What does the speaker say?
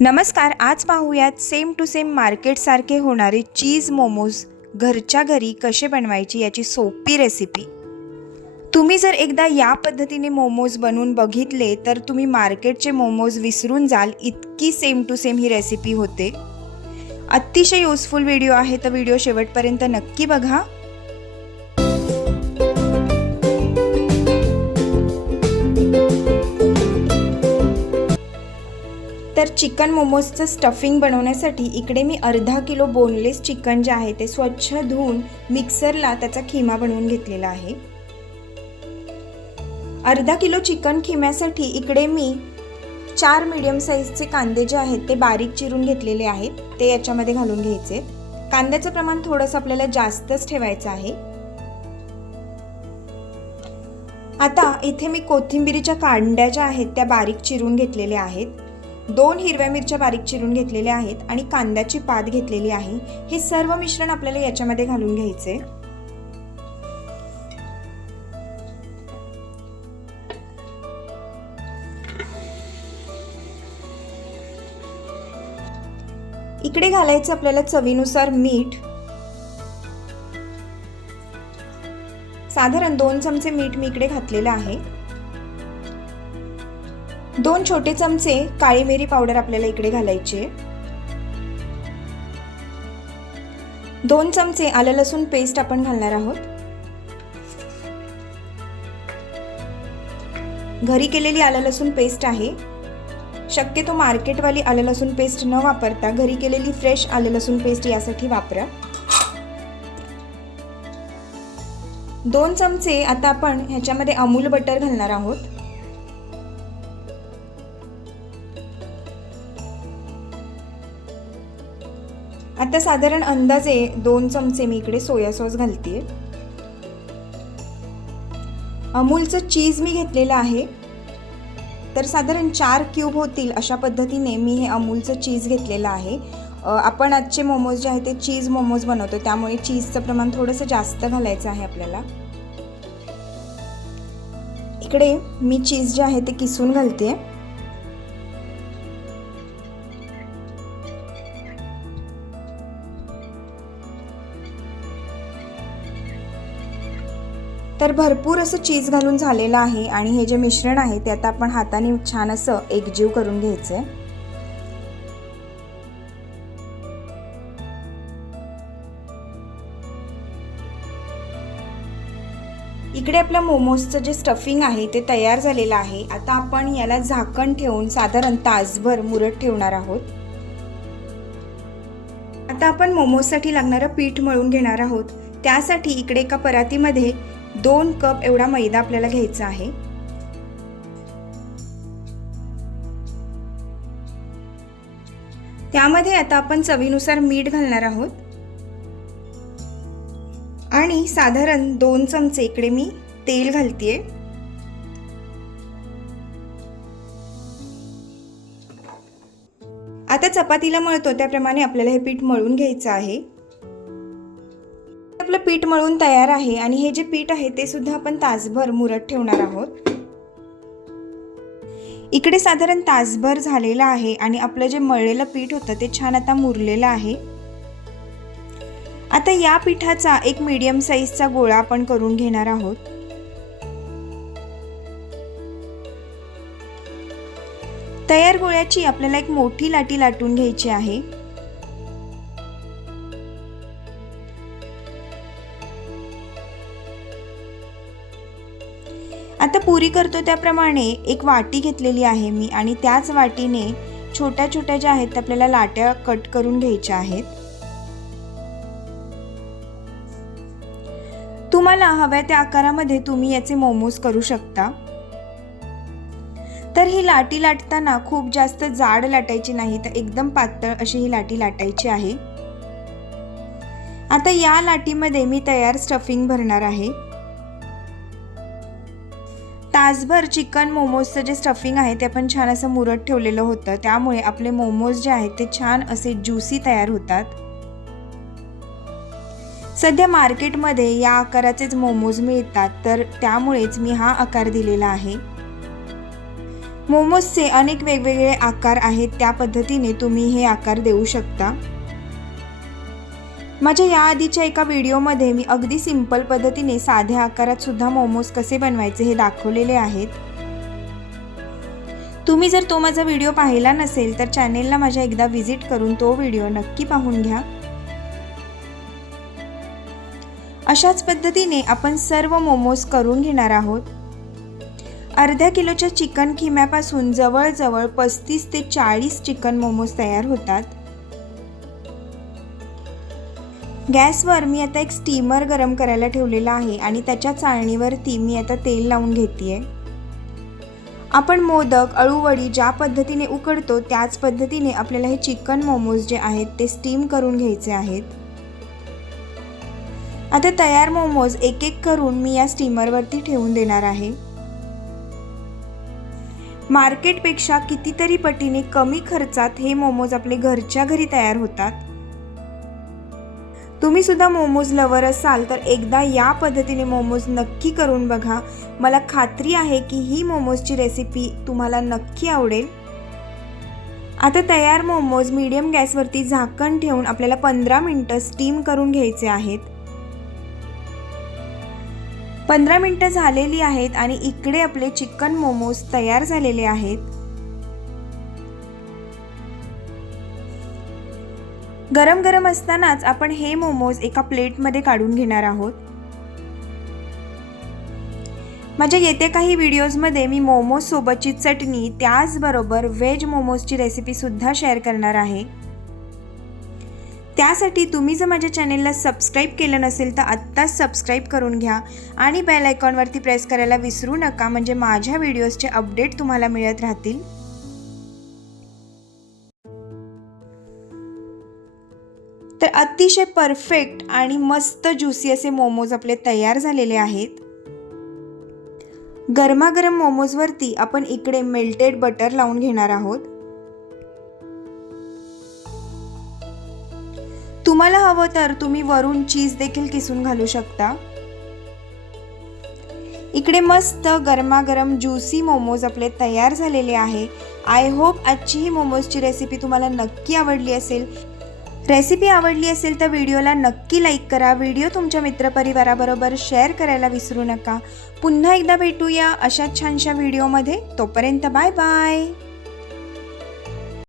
नमस्कार, आज पाहूयात सेम टू सेम मार्केटसारखे होणारे चीज मोमोज घरच्या घरी कसे बनवायची याची सोपी रेसिपी। तुम्ही जर एकदा या पद्धतीने मोमोज बनवून बघितले तर तुम्ही मार्केटचे मोमोज विसरून जाल, इतकी सेम टू सेम ही रेसिपी होते। अतिशय युजफुल व्हिडिओ आहे, तर व्हिडिओ शेवटपर्यंत नक्की बघा। तर चिकन मोमोजचं स्टफिंग बनवण्यासाठी इकडे मी अर्धा किलो बोनलेस चिकन जे आहे ते स्वच्छ धुवून मिक्सरला त्याचा खिमा बनवून घेतलेला आहे। अर्धा किलो चिकन खिम्यासाठी इकडे मी 4 मीडियम साइजचे कांदे जे आहेत ते बारीक चिरून घेतलेले आहेत, ते याच्यामध्ये घालून घ्यायचे। कांद्याचं प्रमाण थोडंसं आपल्याला जास्तच ठेवायचं आहे। आता इथे मी कोथिंबीरीच्या कांड्या ज्या आहेत त्या बारीक चिरून घेतलेल्या आहेत। 2 हिरव्या मिरच्या बारीक चिरून घेतलेल्या आहेत आणि कांद्याची पात घेतलेली आहे। हे सर्व मिश्रण आपल्याला याच्यामध्ये घालून घ्यायचे। इकडे घालायचं आपल्याला चवीनुसार मीठ, साधारण 2 चमचे मीठ मी इकडे घातलेलं आहे। 2 छोटे चमचे काळी मिरी पावडर आपल्याला इकडे घालायचे। 2 चमचे आलं लसूण पेस्ट आपण घालणार आहोत। घरी केलेली आलं लसूण पेस्ट आहे। शक्यतो मार्केटवाली आलं लसूण पेस्ट न वापरता घरी केलेली फ्रेश आलं लसूण पेस्ट यासाठी वापरा। 2 चमचे आता आपण ह्याच्यामध्ये अमूल बटर घालणार आहोत। आता साधारण अंदाजे 2 चमचे मी इकडे सोया सॉस घालते। अमूलचं चीज मी घेतलेलं आहे, तर साधारण 4 क्यूब होतील अशा पद्धतीने मी हे अमूलचं चीज घेतलेलं आहे। आपण आजचे मोमोज जे आहे ते चीज मोमोज बनवतो, त्यामुळे चीजचं प्रमाण थोडंसं जास्त घालायचं आहे आपल्याला। इकडे मी चीज जे आहे ते किसून घालते। तर भरपूर असं चीज घालून झालेलं आहे आणि हे जे मिश्रण आहे ते आता आपण हाताने छान असं एकजीव करून घ्यायचं आहे। इकडे आपल्या मोमोजचं जे स्टफिंग आहे ते तयार झालेलं आहे। आता आपण याला झाकण ठेवून साधारण तासभर मुरत ठेवणार आहोत। आता आपण मोमोजसाठी लागणारं पीठ मळून घेणार आहोत। त्यासाठी इकडे एका परातीमध्ये 2 कप एवढा मैदा आपल्याला घ्यायचा आहे। त्यामध्ये आता आपण चवीनुसार मीठ घालणार आहोत आणि साधारण 2 चमचे इकडे मी तेल घालतेय। आता चपातीला मळतो त्याप्रमाणे आपल्याला हे पीठ मळून घ्यायचं आहे। आपलं पीठ मळून तयार आहे आणि हे जे पीठ आहे ते सुद्धा आपण तासभर मुरत ठेवणार आहोत। इकडे साधारण तासभर झालेलं आहे आणि आपलं जे मळलेलं पीठ होतं ते छान आता मुरलेलं आहे। आता या पिठाचा एक मीडियम साइजचा गोळा आपण करून घेणार आहोत। तयार गोळ्याची आपल्याला एक मोठी लाटी लाटून घ्यायची आहे। आता पुरी करतो त्याप्रमाणे एक वाटी घेतलेली आहे मी आणि त्याच वाटीने छोट्या छोट्या ज्या आहेत आपल्याला लाट्या कट करून घ्यायच्या आहेत। तुम्हाला हव्या त्या आकारामध्ये तुम्ही याचे मोमोज करू शकता। तर ही लाटी लाटताना खूप जास्त जाड लाटायची नाही, तर एकदम पातळ अशी ही लाटी लाटायची आहे। आता या लाटीमध्ये मी तयार स्टफिंग भरणार आहे। तासभर चिकन मोमोजचं जे स्टफिंग आहे ते आपण छान असं मुरत ठेवलेलं होतं, त्यामुळे आपले मोमोज जे आहेत ते छान असे ज्युसी तयार होतात। सध्या मार्केटमध्ये या आकाराचेच मोमोज मिळतात, तर त्यामुळेच मी हा आकार दिलेला आहे। मोमोजचे अनेक वेगवेगळे आकार आहेत, त्या पद्धतीने तुम्ही हे आकार देऊ शकता. माझ्या याआधीच्या एका व्हिडिओमध्ये मी अगदी सिंपल पद्धतीने साध्या आकारात सुद्धा मोमोज कसे बनवायचे हे दाखवलेले आहेत. तुम्ही जर तो माझा व्हिडिओ पाहिला नसेल तर चॅनेलला माझ्या एकदा व्हिजिट करून तो व्हिडिओ नक्की पाहून घ्या. अशाच पद्धतीने आपण सर्व मोमोज करून घेणार आहोत. अर्ध्या किलोच्या चिकन खिम्यापासून जवळजवळ 35 ते 40 चिकन मोमोज तयार होतात. गॅसवर मी आता एक स्टीमर गरम करायला ठेवलेला आहे आणि त्याच्या चाळणीवरती मी आता तेल लावून घेतेय. आपण मोदक, अळूवडी ज्या पद्धतीने उकडतो त्याच पद्धतीने आपल्याला हे चिकन मोमोज जे आहेत ते स्टीम करून घ्यायचे आहेत. आता तयार मोमोज एक एक करून मी या स्टीमरवरती ठेवून देणार आहे. मार्केटपेक्षा कितीतरी पटीने कमी खर्चात हे मोमोज आपले घरच्या घरी तयार होतात. तुम्ही सुद्धा मोमोज लवर असाल तर एकदा या पद्धतीने मोमोज नक्की करून बघा. मला खात्री आहे की ही मोमोजची रेसिपी तुम्हाला नक्की आवडेल. आता तयार मोमोज मीडियम गॅसवरती झाकण ठेवून आपल्याला 15 मिनिटं स्टीम करून घ्यायचे आहेत. 15 मिनिटं झालेली आहेत आणि इकडे आपले चिकन मोमोज तयार झालेले आहेत. गरम गरम असतानाच आपण हे मोमोज एका प्लेटमध्ये काढून घेणार आहोत. माझ्या येत्या काही व्हिडिओजमध्ये मी मोमोज सोबतची चटणी त्याचबरोबर व्हेज मोमोजची रेसिपी सुद्धा शेअर करणार आहे. त्यासाठी तुम्ही जर माझ्या चॅनेलला सबस्क्राईब केलं नसेल तर आत्ताच सबस्क्राईब करून घ्या आणि बेल आयकॉनवरती प्रेस करायला विसरू नका, म्हणजे माझ्या व्हिडिओजचे अपडेट तुम्हाला मिळत राहतील. तर अतिशय परफेक्ट आणि मस्त ज्युसी असे मोमोज आपले तयार झालेले आहेत. गरमागरम मोमोजवरती आपण इकडे मेल्टेड बटर लावून घेणार आहोत. तुम्हाला हवं तर तुम्ही वरून चीज देखील किसून घालू शकता. इकडे मस्त गरमागरम ज्युसी मोमोज आपले तयार झालेले आहे. आय होप आजची ही मोमोजची रेसिपी तुम्हाला नक्की आवडली असेल. रेसिपी आवडली असेल तर व्हिडिओला नक्की लाईक करा. व्हिडिओ तुमच्या मित्रपरिवाराबरोबर शेअर करायला विसरू नका. पुन्हा एकदा भेटूया अशाच छानशा व्हिडिओमध्ये. तोपर्यंत बाय बाय.